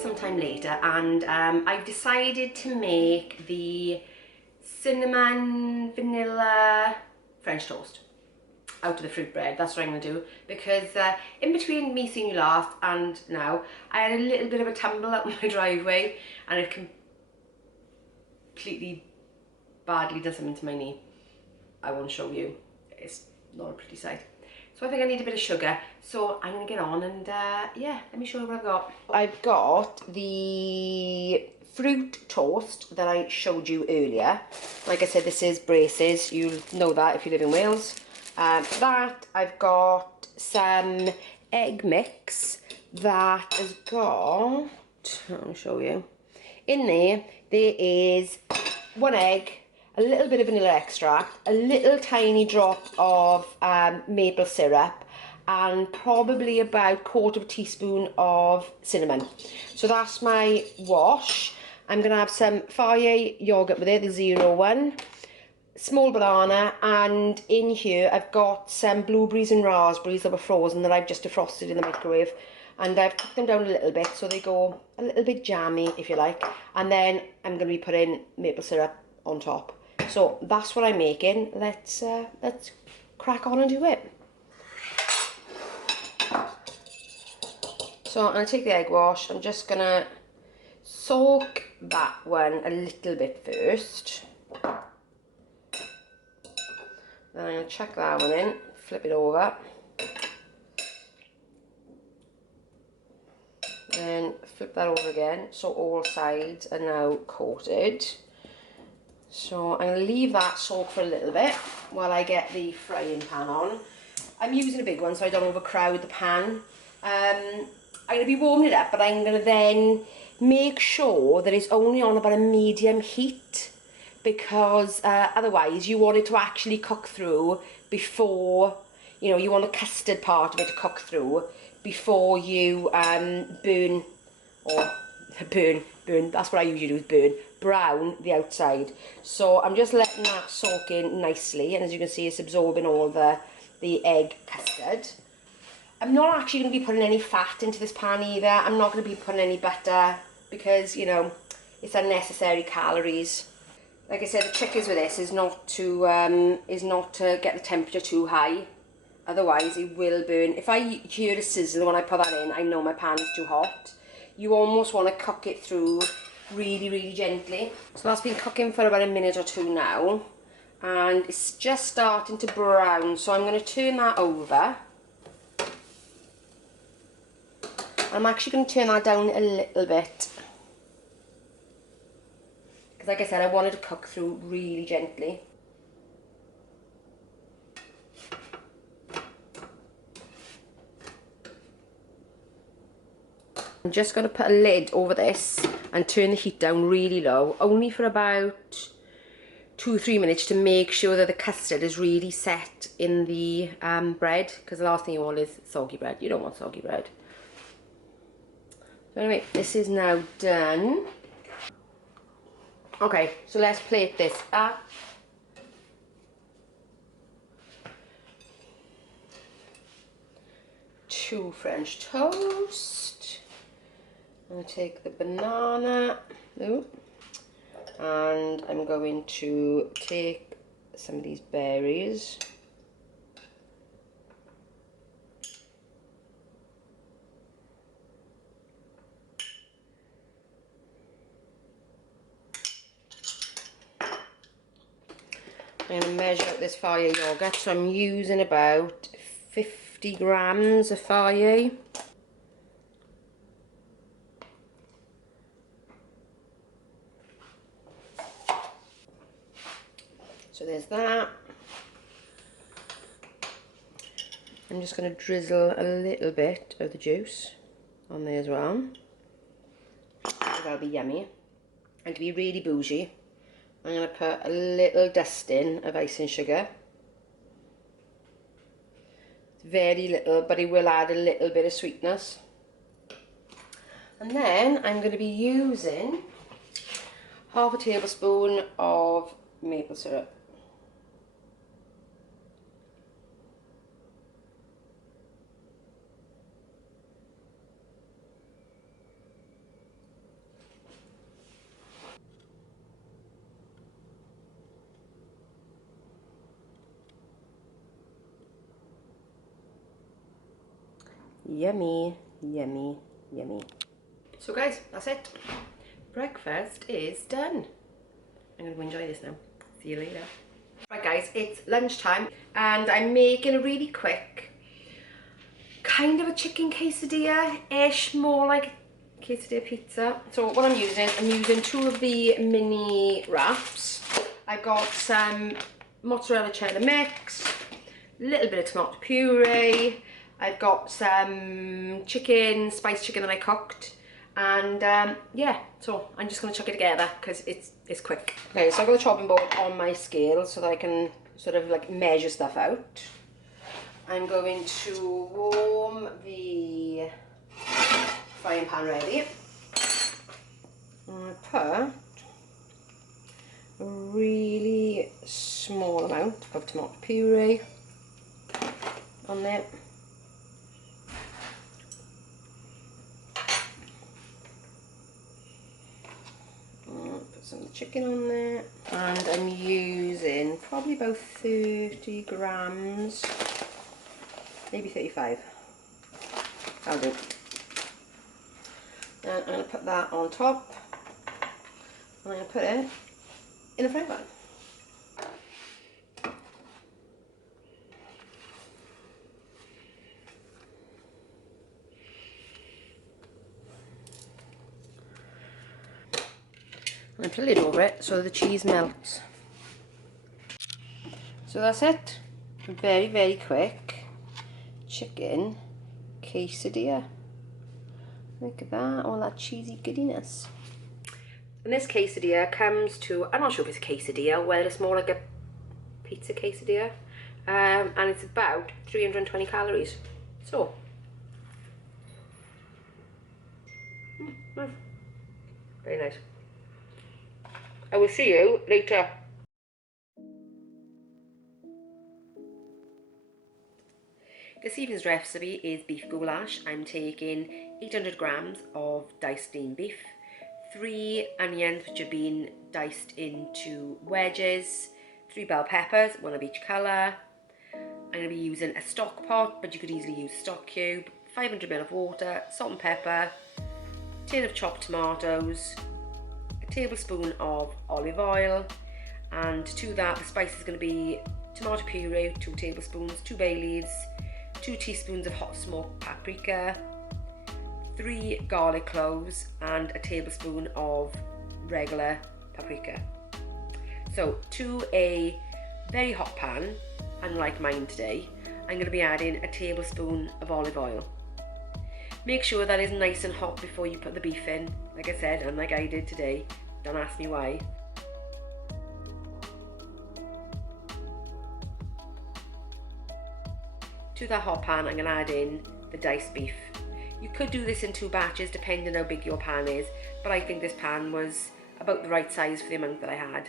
it sometime later, and I've decided to make the cinnamon vanilla French toast out of the fruit bread. That's what I'm going to do, because in between me seeing you last and now, I had a little bit of a tumble up my driveway and it completely badly done something to my knee. I won't show you, it's not a pretty sight. So I think I need a bit of sugar, so I'm going to get on and yeah, let me show you what I've got. I've got the fruit toast that I showed you earlier. Like I said, this is braces, you'll know that if you live in Wales. That, I've got some egg mix that has got, I'll show you, in there is 1 egg, a little bit of vanilla extract, a little tiny drop of maple syrup, and probably about 1/4 teaspoon of cinnamon. So that's my wash. I'm going to have some Fage yogurt with it, the 0 small banana, and in here I've got some blueberries and raspberries that were frozen that I've just defrosted in the microwave, and I've cooked them down a little bit so they go a little bit jammy, if you like, and then I'm going to be putting maple syrup on top. So that's what I'm making. Let's crack on and do it. So I'm going to take the egg wash. I'm just going to soak that one a little bit first. Then I'm going to chuck that one in, flip it over. Then flip that over again, so all sides are now coated. So I'm going to leave that soak for a little bit while I get the frying pan on. I'm using a big one so I don't overcrowd the pan. I'm going to be warming it up, but I'm going to then make sure that it's only on about a medium heat, because otherwise you want it to actually cook through before, you know, you want the custard part of it to cook through before you burn, that's what I usually do, is brown the outside. So I'm just letting that soak in nicely, and as you can see, it's absorbing all the egg custard. I'm not actually going to be putting any fat into this pan either. I'm not going to be putting any butter because, you know, it's unnecessary calories. Like I said, the trick is with this is not to get the temperature too high. Otherwise it will burn. If I hear a sizzle when I put that in, I know my pan is too hot. You almost want to cook it through really gently. So that's been cooking for about a minute or two now, and it's just starting to brown, so I'm going to turn that over. I'm actually going to turn that down a little bit, because like I said, I wanted to cook through really gently. I'm just going to put a lid over this and turn the heat down really low, only for about 2-3 minutes, to make sure that the custard is really set in the bread, because the last thing you want is soggy bread. You don't want soggy bread. So anyway, this is now done. Okay, so let's plate this up. Two French toast. I'm going to take the banana, and I'm going to take some of these berries. I'm going to measure out this Fage yogurt, so I'm using about 50 grams of Fage. So there's that. I'm just going to drizzle a little bit of the juice on there as well. That'll be yummy. And to be really bougie, I'm going to put a little dusting of icing sugar. It's very little, but it will add a little bit of sweetness. And then I'm going to be using 1/2 tablespoon of maple syrup. Yummy, yummy, yummy. So guys, that's it. Breakfast is done. I'm going to enjoy this now. See you later. Right guys, it's lunchtime and I'm making a really quick kind of a chicken quesadilla-ish, more like quesadilla pizza. So what I'm using 2 of the mini wraps. I've got some mozzarella cheddar mix, a little bit of tomato puree. I've got some chicken, spiced chicken that I cooked. And yeah, so I'm just going to chuck it together because it's quick. Okay, so I've got the chopping board on my scale so that I can sort of like measure stuff out. I'm going to warm the frying pan ready. I'm going to put a really small amount of tomato puree on there. Put some of the chicken on there, and I'm using probably about 30 grams, maybe 35. That'll do. And I'm going to put that on top, and I'm going to put it in a frying pan. And put a lid over it so the cheese melts. So that's it. Very, very quick chicken quesadilla. Look at that, all that cheesy goodiness. And this quesadilla comes to, I'm not sure if it's a quesadilla, well it's more like a pizza quesadilla. And it's about 320 calories. So, very nice. I will see you later. This evening's recipe is beef goulash. I'm taking 800 grams of diced steamed beef, 3 onions which have been diced into wedges, 3 bell peppers, 1 of each colour. I'm going to be using a stock pot, but you could easily use a stock cube, 500 ml of water, salt and pepper, tin of chopped tomatoes, a tablespoon of olive oil, and to that the spice is going to be tomato puree, 2 tablespoons, 2 bay leaves, 2 teaspoons of hot smoked paprika, 3 garlic cloves, and a tablespoon of regular paprika. So to a very hot pan, unlike mine today, I'm going to be adding a tablespoon of olive oil. Make sure that is nice and hot before you put the beef in, like I said, and like I did today. Don't ask me why. To that hot pan, I'm going to add in the diced beef. You could do this in 2 batches depending on how big your pan is, but I think this pan was about the right size for the amount that I had.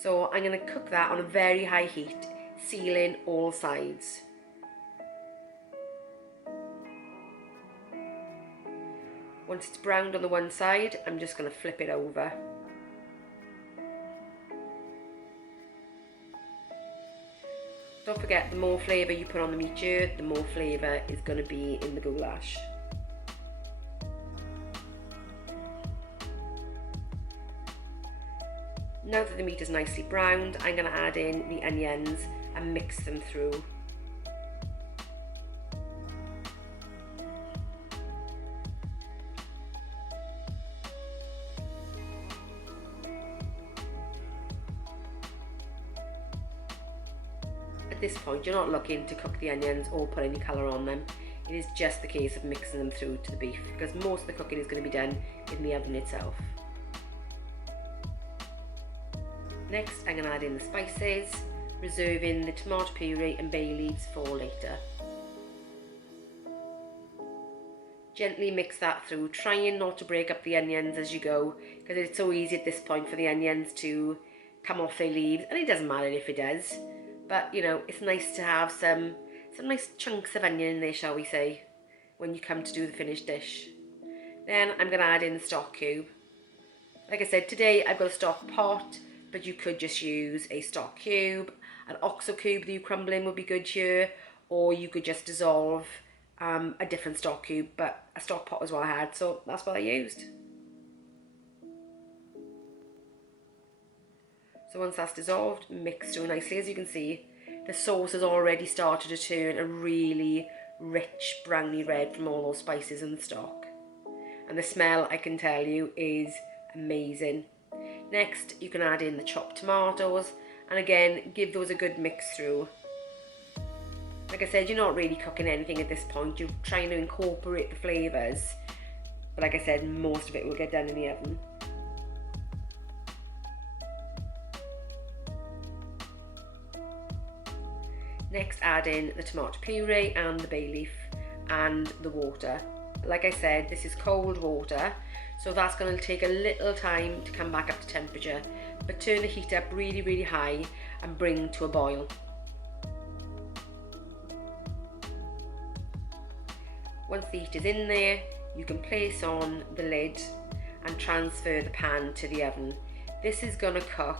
So I'm going to cook that on a very high heat, sealing all sides. Once it's browned on the one side, I'm just going to flip it over. Don't forget, the more flavour you put on the meat here, the more flavour is going to be in the goulash. Now that the meat is nicely browned, I'm going to add in the onions and mix them through. At this point, you're not looking to cook the onions or put any colour on them. It is just the case of mixing them through to the beef, because most of the cooking is going to be done in the oven itself. Next, I'm going to add in the spices, reserving the tomato puree and bay leaves for later. Gently mix that through, trying not to break up the onions as you go, because it's so easy at this point for the onions to come off their leaves, and it doesn't matter if it does. But, you know, it's nice to have some nice chunks of onion in there, shall we say, when you come to do the finished dish. Then I'm going to add in the stock cube. Like I said, today I've got a stock pot, but you could just use a stock cube. An OXO cube that you crumble in would be good here, or you could just dissolve a different stock cube, but a stock pot was what I had, so that's what I used. So once that's dissolved, mix through nicely. As you can see, the sauce has already started to turn a really rich browny red from all those spices in the stock. And the smell, I can tell you, is amazing. Next, you can add in the chopped tomatoes, and again, give those a good mix through. Like I said, you're not really cooking anything at this point. You're trying to incorporate the flavours. But like I said, most of it will get done in the oven. Next, add in the tomato puree and the bay leaf and the water. Like I said, this is cold water, so that's going to take a little time to come back up to temperature. But turn the heat up really, really high and bring to a boil. Once the heat is in there, you can place on the lid and transfer the pan to the oven. This is going to cook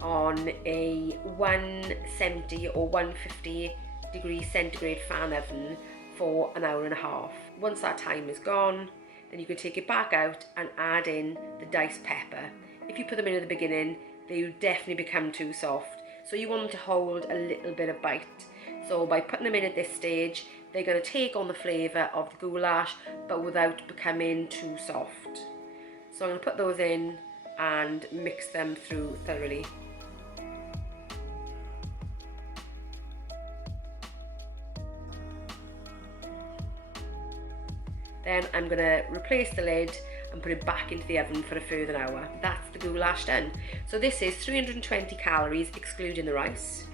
on a 170 or 150 degrees centigrade fan oven for an hour and a half. Once that time is gone, then you can take it back out and add in the diced pepper. If you put them in at the beginning, they will definitely become too soft. So you want them to hold a little bit of bite. So by putting them in at this stage, they're going to take on the flavour of the goulash, but without becoming too soft. So I'm going to put those in and mix them through thoroughly. Then I'm going to replace the lid and put it back into the oven for a further hour. That's the goulash done. So this is 320 calories excluding the rice.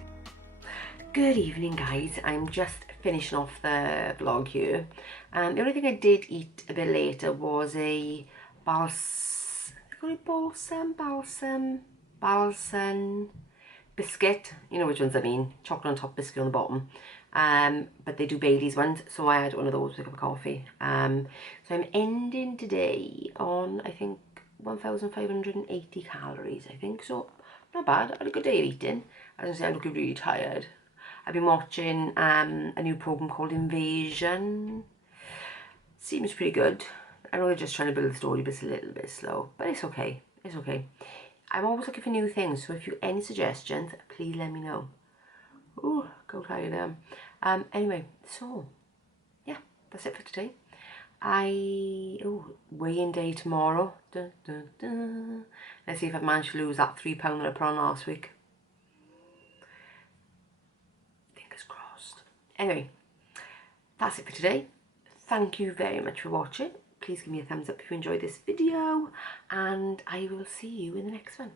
Good evening guys, I'm just finishing off the vlog here. The only thing I did eat a bit later was a balsam biscuit. You know which ones I mean, chocolate on top, biscuit on the bottom. But they do Bailey's ones, so I had one of those with a cup of coffee. So I'm ending today on, I think, 1,580 calories, I think, so not bad. I had a good day of eating. As I say, I'm looking really tired. I've been watching a new program called Invasion. Seems pretty good. I know they're just trying to build the story, but it's a little bit slow, but it's okay. It's okay. I'm always looking for new things, so if you have any suggestions, please let me know. Ooh, go tired anyway, so yeah, that's it for today. Weigh-in day tomorrow. Dun, dun, dun. Let's see if I've managed to lose that 3 pound that I put on last week. Fingers crossed. Anyway, that's it for today. Thank you very much for watching. Please give me a thumbs up if you enjoyed this video, and I will see you in the next one.